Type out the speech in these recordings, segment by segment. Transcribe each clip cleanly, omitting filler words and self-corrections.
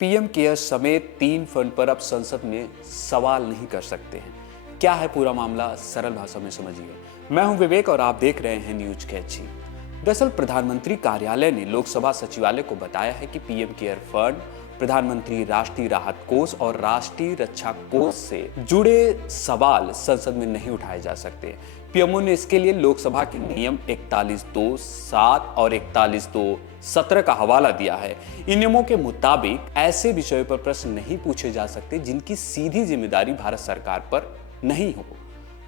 PM cares समेत 3 fund पर अब संसद में सवाल नहीं कर सकते हैं। क्या है पूरा मामला, सरल भाषा में समझिए। मैं हूं विवेक और आप देख रहे हैं न्यूज कैची। दरअसल प्रधानमंत्री कार्यालय ने लोकसभा सचिवालय को बताया है कि पीएम केयर फंड, प्रधानमंत्री राष्ट्रीय राहत कोष और राष्ट्रीय रक्षा कोष से जुड़े सवाल संसद में नहीं उठाए जा सकते। पीएमओ ने इसके लिए लोकसभा के नियम 41(2)(7) और 41(2)(17) का हवाला दिया है। इन नियमों के मुताबिक ऐसे विषयों पर प्रश्न नहीं पूछे जा सकते जिनकी सीधी जिम्मेदारी भारत सरकार पर नहीं हो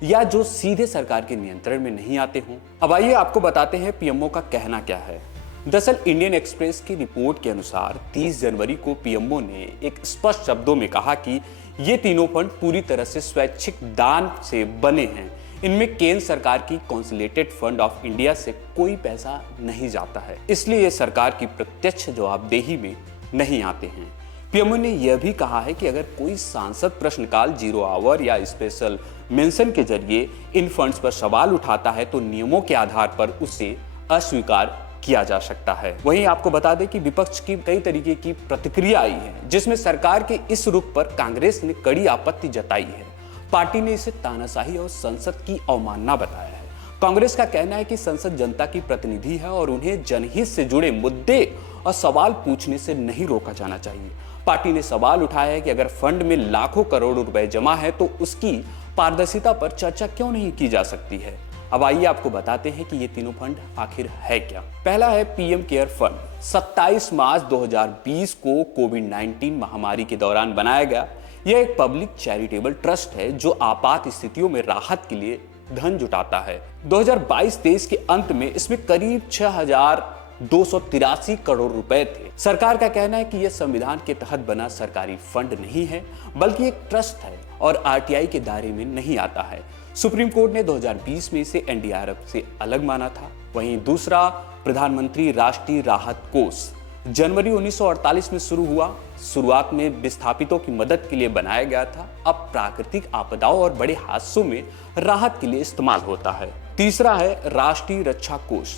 या जो सीधे सरकार के नियंत्रण में नहीं आते हों। अब आइए आपको बताते हैं पीएमओ का कहना क्या है। दरअसल इंडियन एक्सप्रेस की रिपोर्ट के अनुसार 30 जनवरी को पीएमओ ने एक स्पष्ट शब्दों में कहा कि ये तीनों फंड पूरी तरह से स्वैच्छिक दान से बने हैं। इनमें केंद्र सरकार की कॉन्सुलेटेड फंड ऑफ इंडिया से कोई पैसा नहीं जाता है, इसलिए ये सरकार की प्रत्यक्ष जवाबदेही में नहीं आते हैं। पीएमओ ने यह भी कहा है कि अगर कोई सांसद प्रश्नकाल 0 आवर या स्पेशल मेंशन के जरिए इन फंड्स पर सवाल उठाता है तो नियमों के आधार पर उसे अस्वीकार किया जा सकता है। वहीं आपको बता दें कि विपक्ष की कई तरीके की प्रतिक्रिया आई है, जिसमें सरकार के इस रुख पर कांग्रेस ने कड़ी आपत्ति जताई है। पार्टी ने इसे तानाशाही और संसद की अवमानना बताया है। कांग्रेस का कहना है कि संसद जनता की प्रतिनिधि है और उन्हें जनहित से जुड़े मुद्दे और सवाल पूछने से नहीं रोका जाना चाहिए। पार्टी ने सवाल उठाया है कि अगर फंड में लाखों करोड़ रुपए जमा है तो उसकी पारदर्शिता पर चर्चा क्यों नहीं की जा सकती है। अब आइए आपको बताते हैं कि ये तीनों फंड आखिर है क्या। पहला है पीएम केयर फंड। 27 मार्च 2020 को कोविड-19 महामारी के दौरान बनाया गया। यह एक पब्लिक चैरिटेबल ट्रस्ट है जो आपात स्थितियों में राहत के लिए धन जुटाता है। 2022-23 के अंत में इसमें करीब 6,283 करोड़ रुपए थे। सरकार का कहना है कि यह संविधान के तहत बना सरकारी फंड नहीं है, बल्कि एक ट्रस्ट है और आरटीआई के दायरे में नहीं आता है। सुप्रीम कोर्ट ने 2020 में इसे एनडीआरएफ से अलग माना था। वहीं दूसरा प्रधानमंत्री राष्ट्रीय राहत कोष जनवरी 1948 में शुरू हुआ। शुरुआत में विस्थापितों की मदद के लिए बनाया गया था। अब प्राकृतिक आपदाओं और बड़े हादसों में राहत के लिए इस्तेमाल होता है। तीसरा है राष्ट्रीय रक्षा कोष।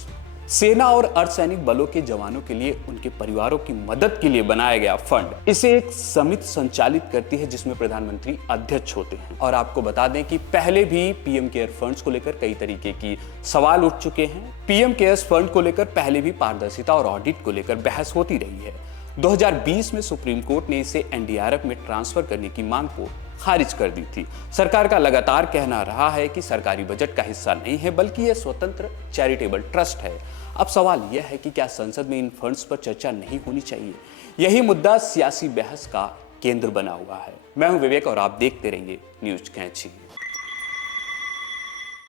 सेना और अर्धसैनिक बलों के जवानों के लिए उनके परिवारों की मदद के लिए बनाया गया फंड। इसे एक समिति संचालित करती है जिसमें प्रधानमंत्री अध्यक्ष होते हैं। और आपको बता दें कि पहले भी पीएम केयर फंड्स को लेकर कई तरीके की सवाल उठ चुके हैं। पीएम केयर्स फंड को लेकर पहले भी पारदर्शिता और ऑडिट को लेकर बहस होती रही है। 2020 में सुप्रीम कोर्ट ने इसे एनडीआरएफ में ट्रांसफर करने की मांग को खारिज कर दी थी। सरकार का लगातार कहना रहा है कि सरकारी बजट का हिस्सा नहीं है, बल्कि यह स्वतंत्र चैरिटेबल ट्रस्ट है। अब सवाल यह है कि क्या संसद में इन फंड्स पर चर्चा नहीं होनी चाहिए? यही मुद्दा सियासी बहस का केंद्र बना हुआ है। मैं हूं विवेक और आप देखते रहिए न्यूज कैची।